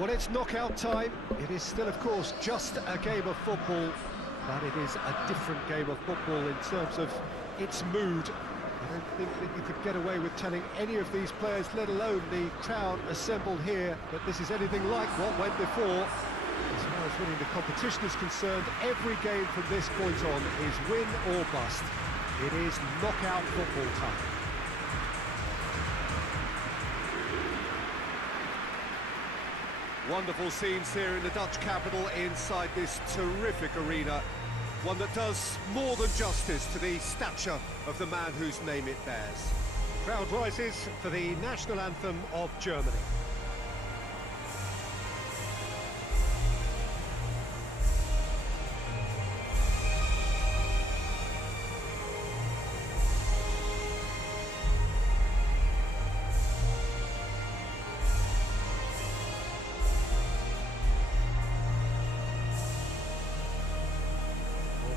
Well, it's knockout time. It is still, of course, just a game of football, but it is a different game of football in terms of its mood. I don't think that you could get away with telling any of these players, let alone the crowd assembled here, that this is anything like what went before. As far as winning the competition is concerned, every game from this point on is win or bust. It is knockout football time. Wonderful scenes here in the Dutch capital inside this terrific arena. One that does more than justice to the stature of the man whose name it bears. Crowd rises for the national anthem of Germany.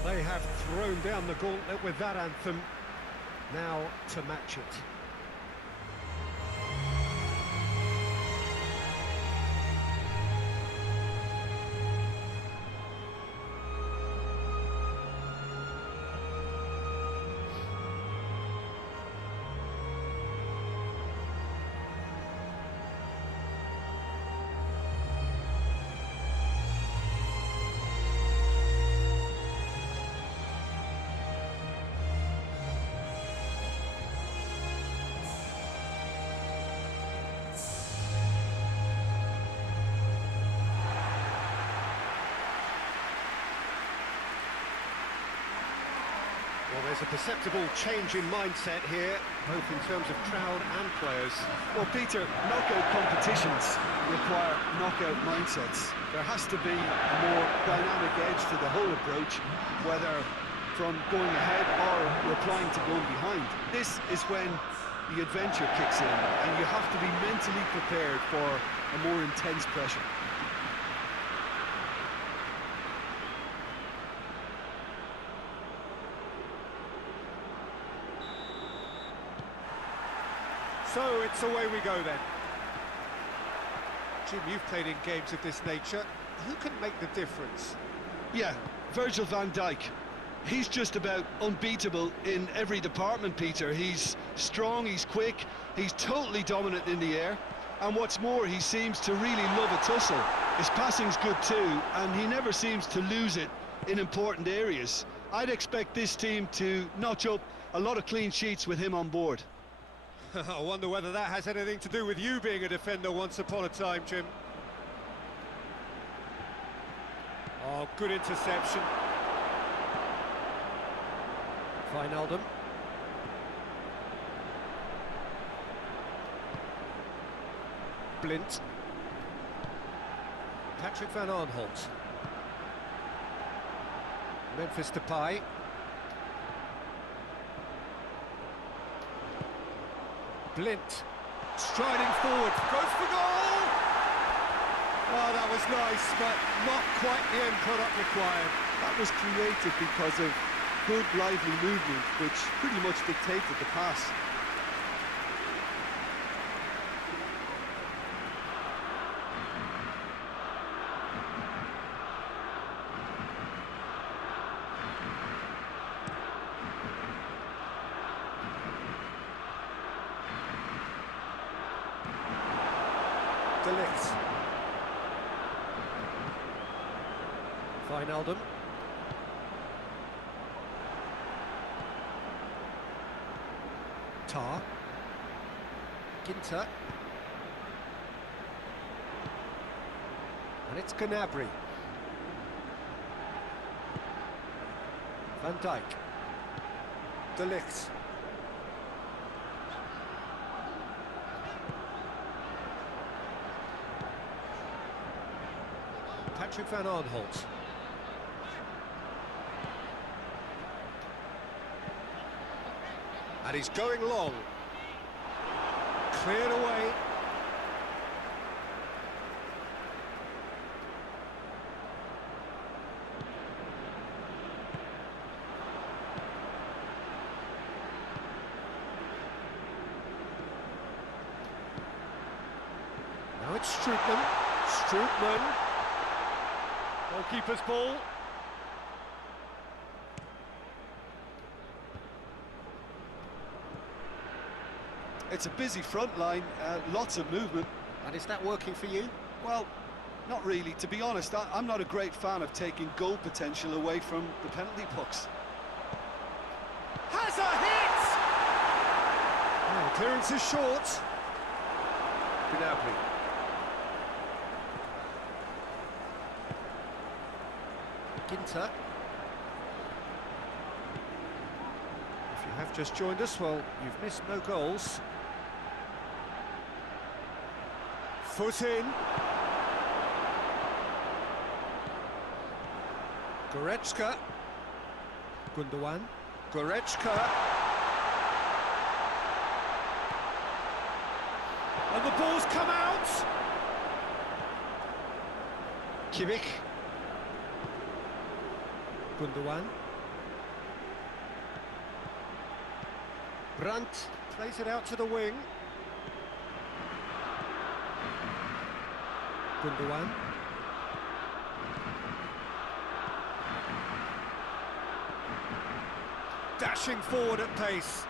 They have thrown down the gauntlet with that anthem, now to match it. Well, there's a perceptible change in mindset here, both in terms of crowd and players. Well, Peter, knockout competitions require knockout mindsets. There has to be a more dynamic edge to the whole approach, whether from going ahead or replying to going behind. This is when the adventure kicks in, and you have to be mentally prepared for a more intense pressure. So it's away we go then. Jim, you've played in games of this nature. Who can make the difference? Yeah, Virgil van Dijk. He's just about unbeatable in every department, Peter. He's strong, he's quick, he's totally dominant in the air. And what's more, he seems to really love a tussle. His passing's good too, and he never seems to lose it in important areas. I'd expect this team to notch up a lot of clean sheets with him on board. I wonder whether that has anything to do with you being a defender once upon a time, Jim. Oh, good interception. Wijnaldum. Blint. Patrick van Aanholt. Memphis Depay. Blint, striding forward, goes for goal! Oh, that was nice, but not quite the end product required. That was created because of good, lively movement, which pretty much dictated the pass. De Ligt. Wijnaldum. Tar. Ginter. And it's Gnabry. Van Dijk. De Ligt. Patrick van Aanholt. And he's going long. Cleared away. Now it's Strootman. Strootman. Goalkeeper's ball. It's a busy front line, lots of movement. And is that working for you? Well, not really. To be honest, I'm not a great fan of taking goal potential away from the penalty box. Has a hit! Oh, clearance is short. Gnabry. Ginter. If you have just joined us, well, you've missed no goals. Foot in. Goretzka. Gundogan. Goretzka. And the ball's come out. Kimmich. Gundogan. Brandt plays it out to the wing. Gundogan. Dashing forward at pace.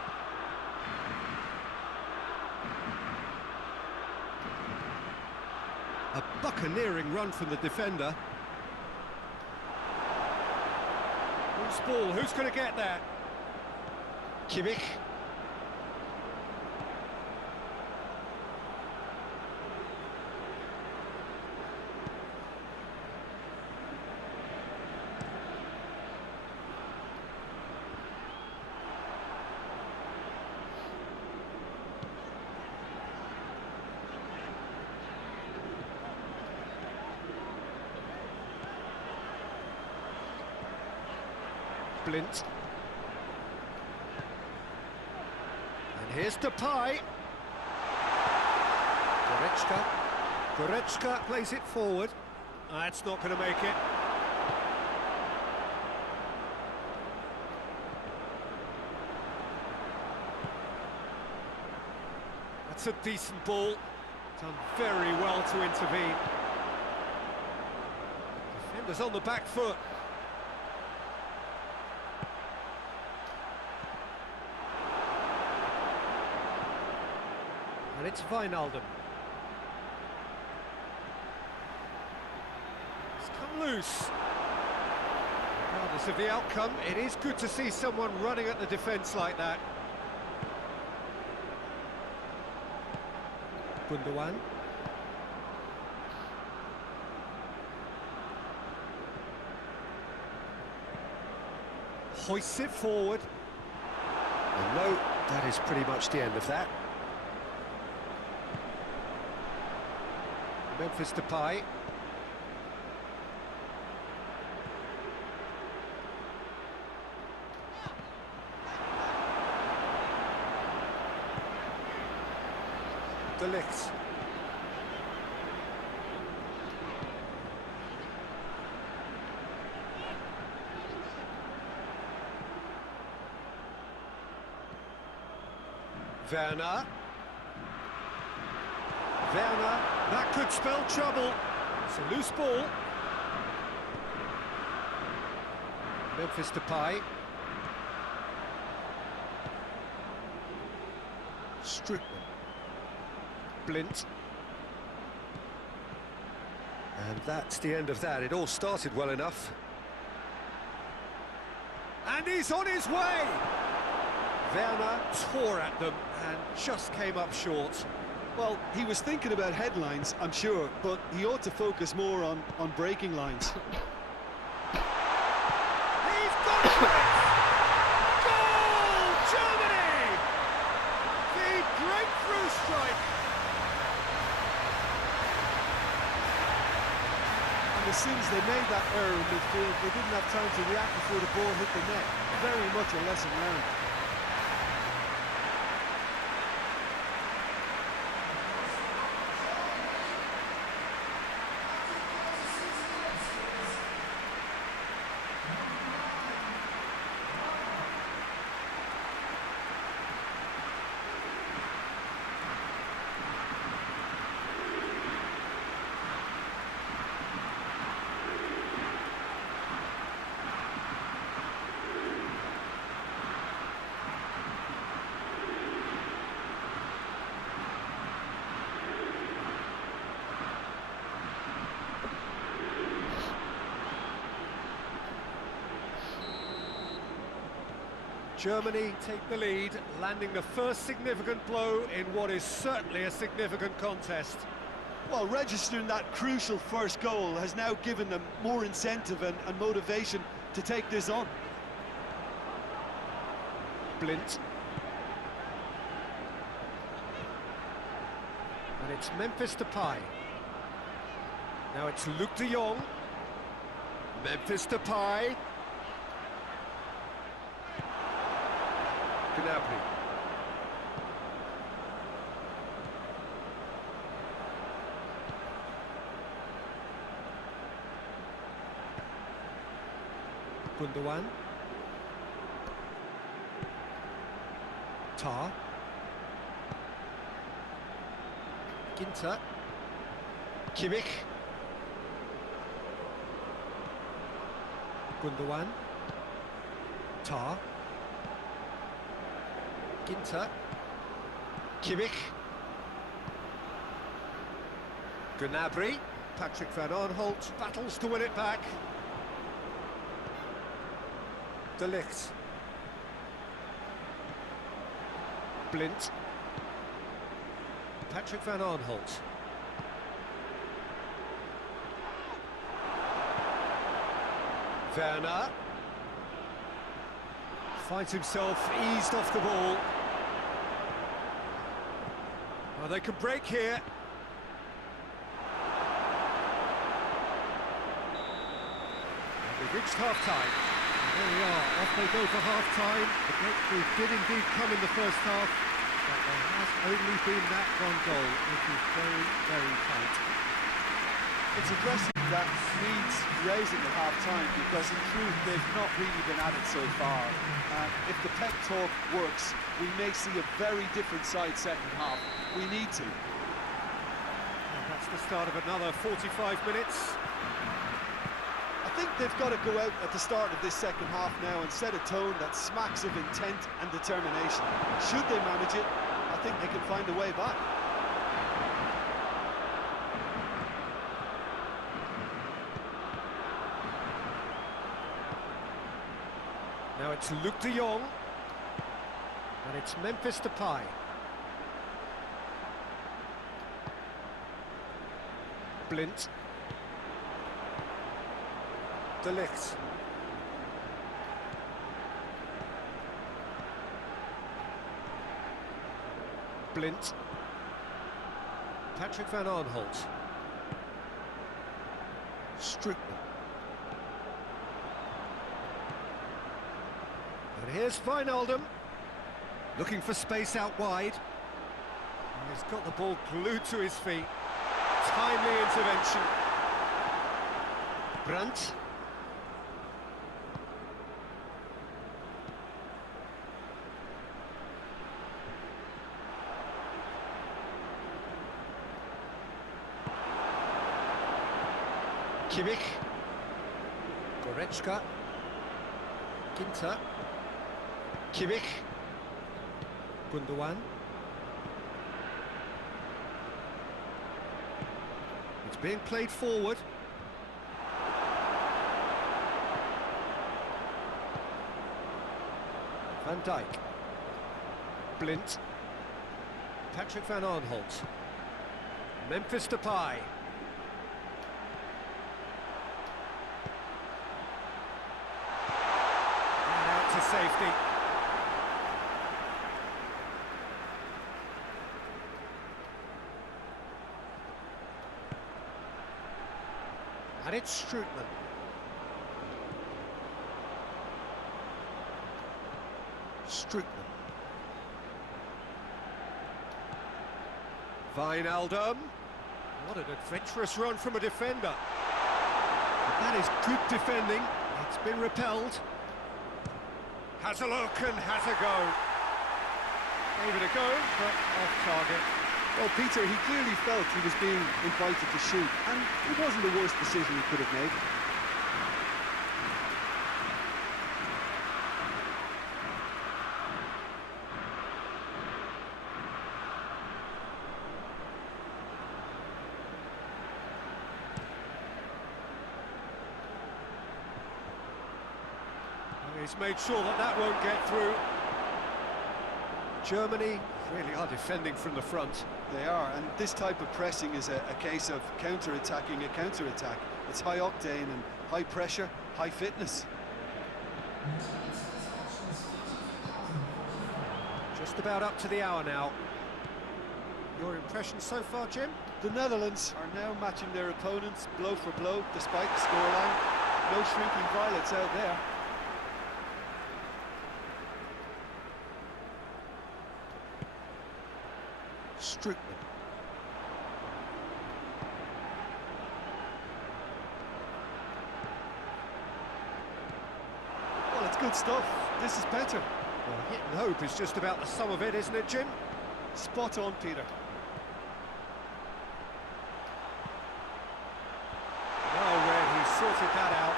A buccaneering run from the defender. Loose ball, who's going to get that? Kimmich. Blint. And here's Depay. Goretzka plays it forward. That's not going to make it. That's a decent ball. Done very well to intervene. Defender's on the back foot. And it's Wijnaldum. It's come loose. Regardless of the outcome, it is good to see someone running at the defence like that. Gundogan. Hoists it forward. And no, that is pretty much the end of that. Memphis Depay. De Ligt. Werner. Werner, that could spell trouble. It's a loose ball. Memphis Depay. Strootman. Blint. And that's the end of that. It all started well enough. And he's on his way! Werner tore at them and just came up short. Well, he was thinking about headlines, I'm sure, but he ought to focus more on breaking lines. He's got it! Goal! Germany! The breakthrough strike! And as soon as they made that error in midfield, they didn't have time to react before the ball hit the net. Very much a lesson learned. Germany take the lead, landing the first significant blow in what is certainly a significant contest. Well, registering that crucial first goal has now given them more incentive and motivation to take this on. Blint. And it's Memphis Depay. Now it's Luc de Jong. Memphis Depay. Gnabry. Gundogan. Tar. Ginter. Kimmich. Gundogan. Tar. Ginter. Kimmich. Gnabry. Patrick Van Aanholt battles to win it back. De Ligt. Blint. Patrick Van Aanholt. Werner. Finds himself eased off the ball. Well, they can break here. And we've reached half-time. There we are, off they go for half-time. The breakthrough did indeed come in the first half, but there has only been that one goal, which is very, very tight. It's aggressive that needs raising at half-time, because in truth they've not really been at it so far. If the pep talk works, we may see a very different side second half. We need to. And that's the start of another 45 minutes. I think they've got to go out at the start of this second half now and set a tone that smacks of intent and determination. Should they manage it, I think they can find a way back. Now it's Luc de Jong, and it's Memphis Depay. Blint. De Ligt. Blint. Patrick Van Aanholt. Strickland. And here's Wijnaldum, looking for space out wide. And he's got the ball glued to his feet. Timely intervention. Brandt. Kimmich. Goretzka. Ginter. Kimmich. Gundogan. It's being played forward. Van Dijk. Blint. Patrick Van Aanholt. Memphis Depay. And out to safety. And it's Strickland. Strickland. Wijnaldum. What an adventurous run from a defender. But that is good defending. It's been repelled. Has a look and has a go. Gave it a go, but off target. Well, Peter, he clearly felt he was being invited to shoot, and it wasn't the worst decision he could have made. He's made sure that that won't get through. Germany really are defending from the front. They are, and this type of pressing is a case of counter-attacking a counter-attack. It's high octane and high pressure, high fitness. Just about up to the hour now. Your impressions so far, Jim? The Netherlands are now matching their opponents blow for blow, despite the scoreline. No shrinking violets out there. Strickland. Well, it's good stuff. This is better. Well, hit and hope is just about the sum of it, isn't it, Jim? Spot on, Peter. Well read, he sorted that out.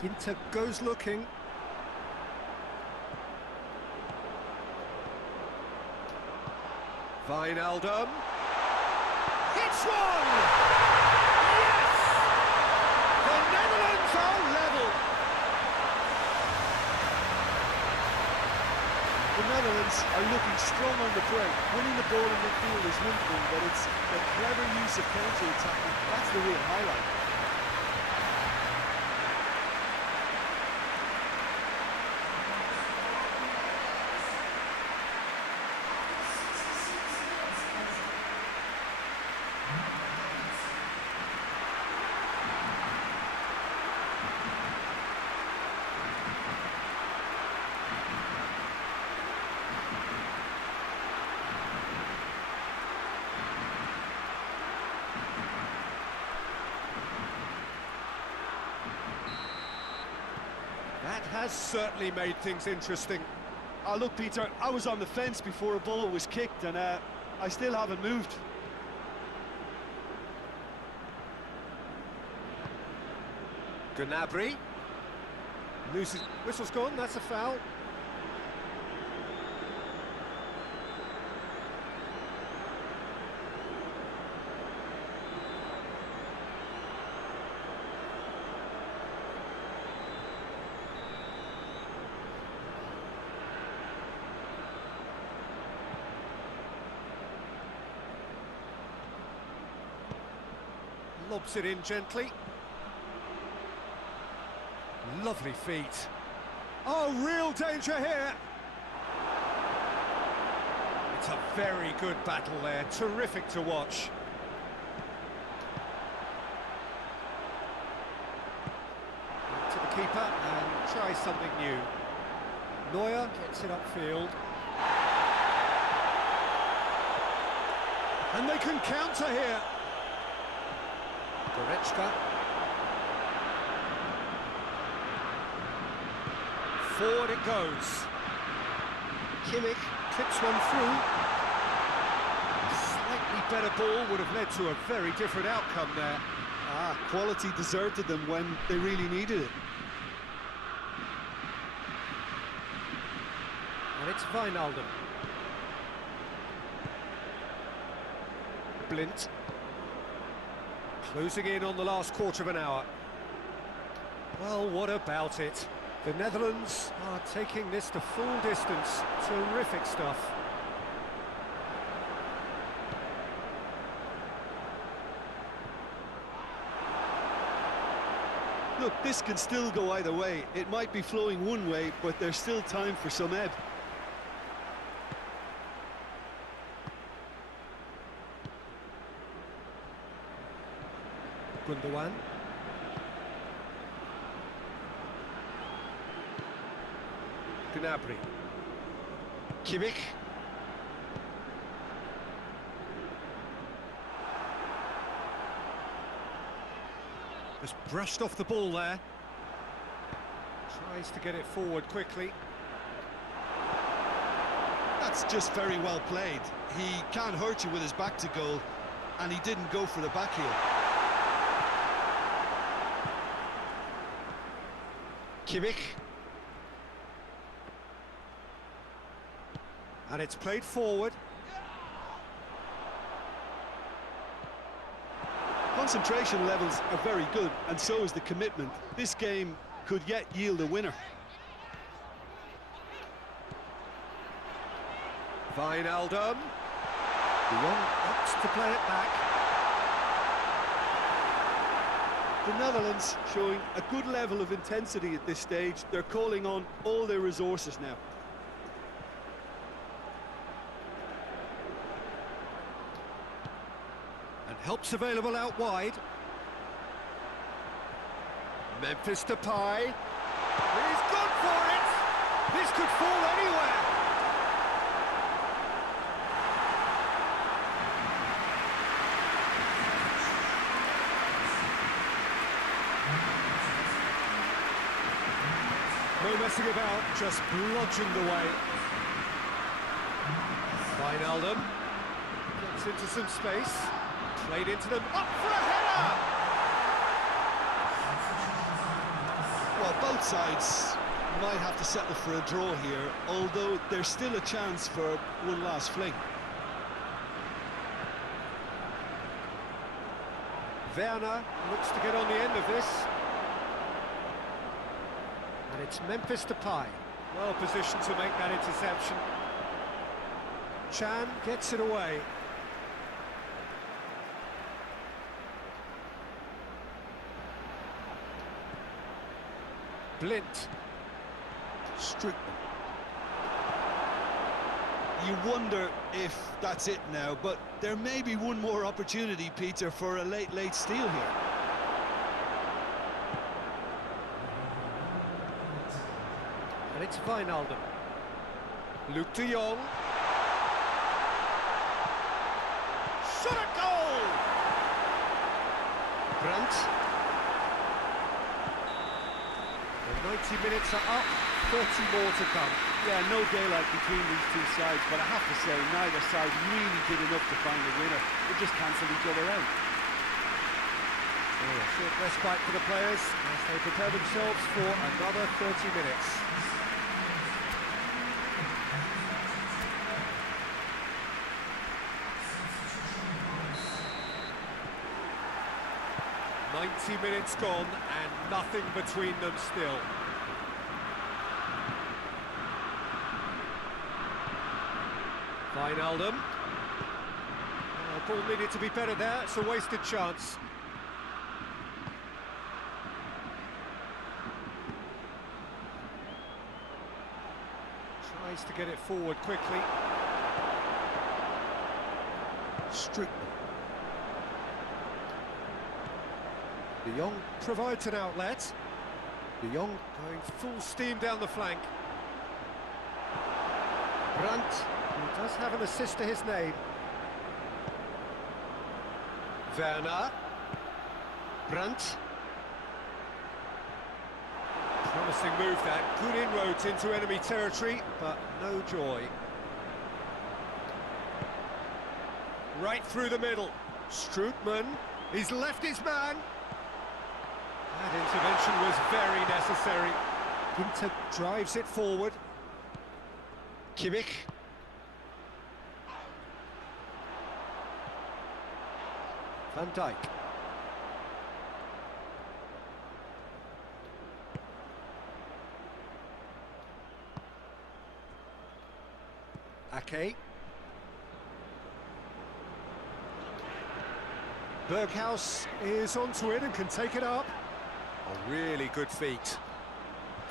Ginter goes looking. Wijnaldum. Hits one! Yes! The Netherlands are level! The Netherlands are looking strong on the break. Winning the ball in midfield is one thing, but it's the clever use of counter-attacking. That's the real highlight. That has certainly made things interesting. Look, Peter, I was on the fence before a ball was kicked, and I still haven't moved. Gnabry. Loses. Whistle's gone, that's a foul. Lobs it in gently. Lovely feet. Oh, real danger here. It's a very good battle there. Terrific to watch. To the keeper and try something new. Neuer gets it upfield. And they can counter here. Goretzka. Forward it goes. Kimmich clips one through. A slightly better ball would have led to a very different outcome there. Quality deserted them when they really needed it. And it's Wijnaldum. Blint. Closing in on the last quarter of an hour. Well, what about it? The Netherlands are taking this to full distance. Terrific stuff. Look, this can still go either way. It might be flowing one way, but there's still time for some ebb. Gundogan. Gnabry. Kimmich. Just brushed off the ball there. Tries to get it forward quickly. That's just very well played. He can't hurt you with his back to goal, and he didn't go for the back heel. Kimmich. And it's played forward. Concentration levels are very good, and so is the commitment. This game could yet yield a winner. Wijnaldum. De Jong opts to play it back. The Netherlands showing a good level of intensity at this stage. They're calling on all their resources now. And help's available out wide. Memphis Depay. He's gone for it! This could fall anywhere! No messing about, just bludgeoned away. Wijnaldum gets into some space. Played into them, up for a header! Well, both sides might have to settle for a draw here, although there's still a chance for one last fling. Werner looks to get on the end of this. And it's Memphis Depay. Well positioned to make that interception. Chan gets it away. Blint. Strickland. You wonder if that's it now, but there may be one more opportunity, Peter, for a late steal here. And it's Wijnaldum. Luke de Jong. Shot a goal! Brandt. The 90 minutes are up, 30 more to come. Yeah, no daylight between these two sides, but I have to say, neither side really did enough to find a winner. They just cancelled each other out. Oh, a short respite for the players as they prepare themselves for another 30 minutes. "90 minutes gone and nothing between them still." Wijnaldum. Ball needed to be better there, it's a wasted chance. Tries to get it forward quickly. Strickland. De Jong provides an outlet. De Jong going full steam down the flank. Brandt, who does have an assist to his name. Werner. Brandt. Promising move that. Good inroads into enemy territory, but no joy. Right through the middle. Strootman. He's left his man. That intervention was very necessary. Inter drives it forward. Kimmich. Van Dijk. Ake. Berghaus is onto it and can take it up. A really good feat.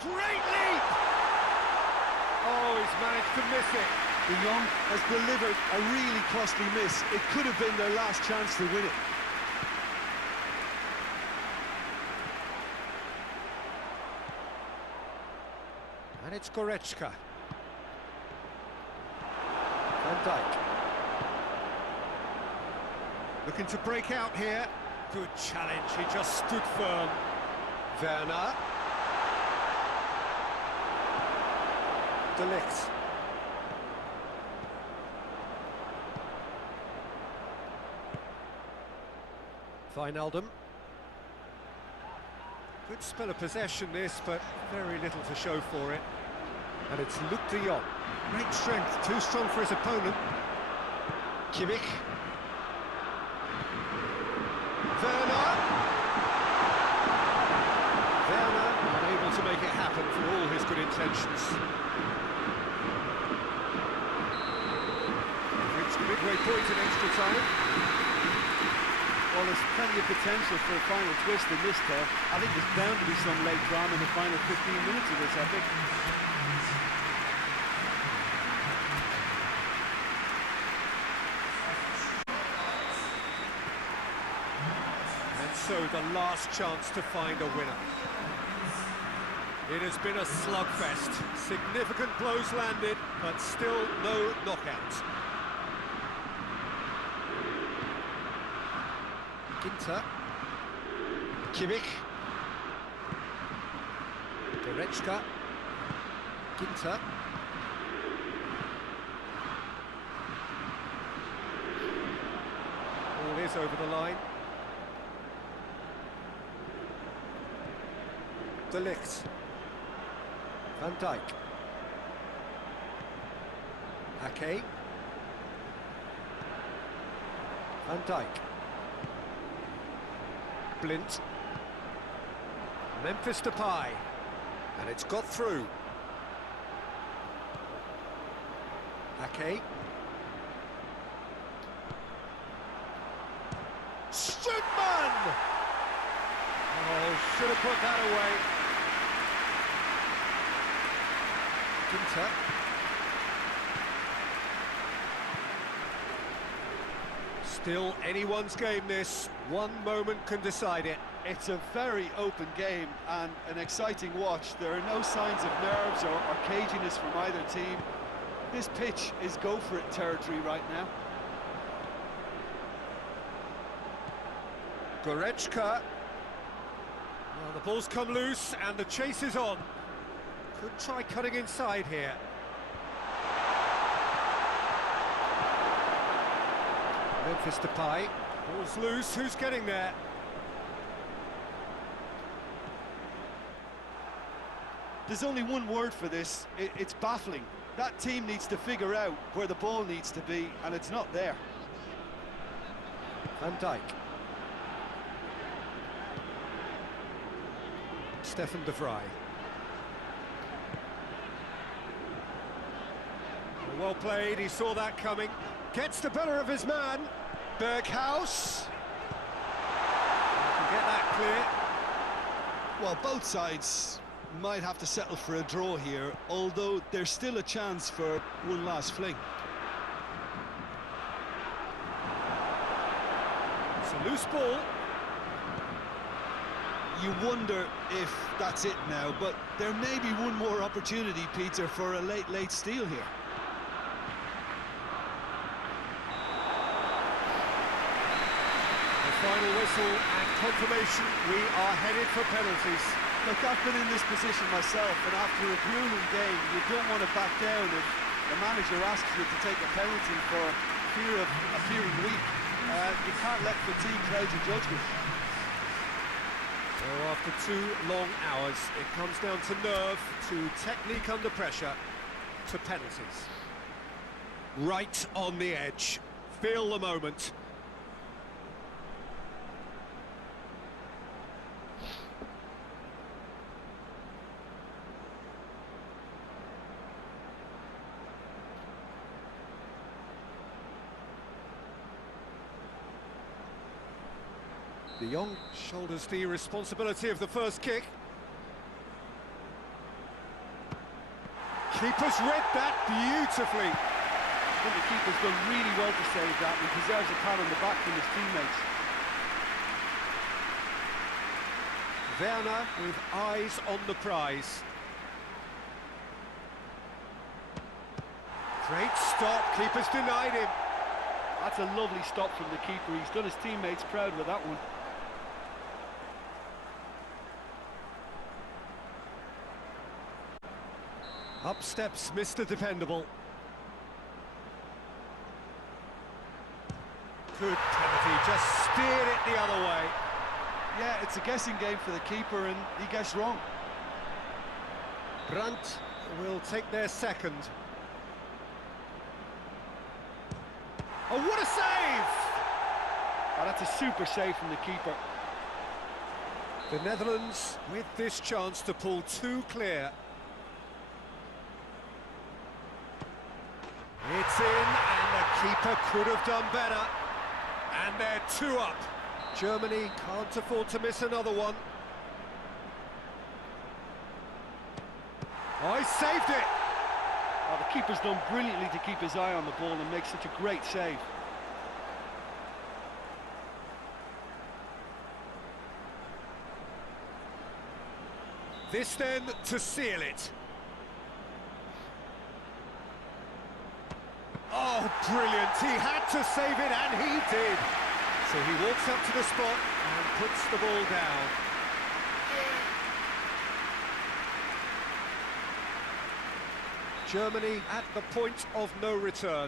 Great leap! Oh, he's managed to miss it. De Jong has delivered a really costly miss. It could have been their last chance to win it. And it's Goretzka. Van Dijk. Looking to break out here. Good challenge, he just stood firm. Werner. De Ligt. Wijnaldum. Good spell of possession this, but very little to show for it. And it's Luke de Jong. Great strength, too strong for his opponent. Kimmich. Werner. Werner unable to make it happen for all his good intentions. Reached the midway point in extra time. Well, there's plenty of potential for a final twist in this tale. I think there's bound to be some late drama in the final 15 minutes of this epic. And so the last chance to find a winner. It has been a slugfest. Significant blows landed, but still no knockout. Ginter. Kimmich. Goretzka. Ginter. All is over the line. De Ligt. Van Dijk. Ake. Van Dijk. Blint. Memphis Depay. And it's got through. Ake. Strootman! Oh, should have put that away. Ginter. Still anyone's game this. One moment can decide it. It's a very open game and an exciting watch. There are no signs of nerves or caginess from either team. This pitch is go-for-it territory right now. Goretzka. Well, the ball's come loose and the chase is on. Could try cutting inside here. Memphis Depay. Ball's loose, who's getting there? There's only one word for this, it's baffling. That team needs to figure out where the ball needs to be, and it's not there. Van Dijk. Stefan de Vrij. Well played, he saw that coming. Gets the better of his man. Berghaus. Can get that clear. Well, both sides might have to settle for a draw here, although there's still a chance for one last fling. It's a loose ball. You wonder if that's it now, but there may be one more opportunity, Peter, for a late steal here. Final whistle and confirmation, we are headed for penalties. Look, I've been in this position myself, and after a grueling game, you don't want to back down if the manager asks you to take a penalty for fear of appearing weak. You can't let fatigue cloud your judgment. So after 2 long hours, it comes down to nerve, to technique under pressure, to penalties. Right on the edge. Feel the moment. De Jong shoulders the responsibility of the first kick. Keeper's read that beautifully. I think the keeper's done really well to save that. He deserves a pat on the back from his teammates. Werner with eyes on the prize. Great stop, keeper's denied him. That's a lovely stop from the keeper. He's done his teammates proud with that one. Up steps Mr. Dependable. Good penalty, just steered it the other way. Yeah, it's a guessing game for the keeper, and he guessed wrong. Brandt will take their second. Oh, what a save! Oh, that's a super save from the keeper. The Netherlands with this chance to pull two clear. It's in, and the keeper could have done better. And they're two up. Germany can't afford to miss another one. Oh, he saved it! Oh, the keeper's done brilliantly to keep his eye on the ball and make such a great save. This then to seal it. Oh, brilliant. He had to save it, and he did. So he walks up to the spot and puts the ball down. Germany at the point of no return.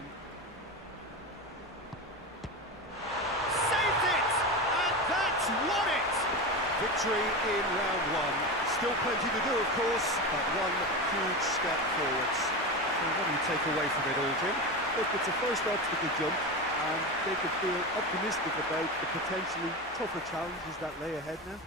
Saved it! And that's won it! Victory in round one. Still plenty to do, of course, but one huge step forwards. So what do you take away from it all, Jim? Look, it's a first obstacle jump, and they could feel optimistic about the potentially tougher challenges that lay ahead now.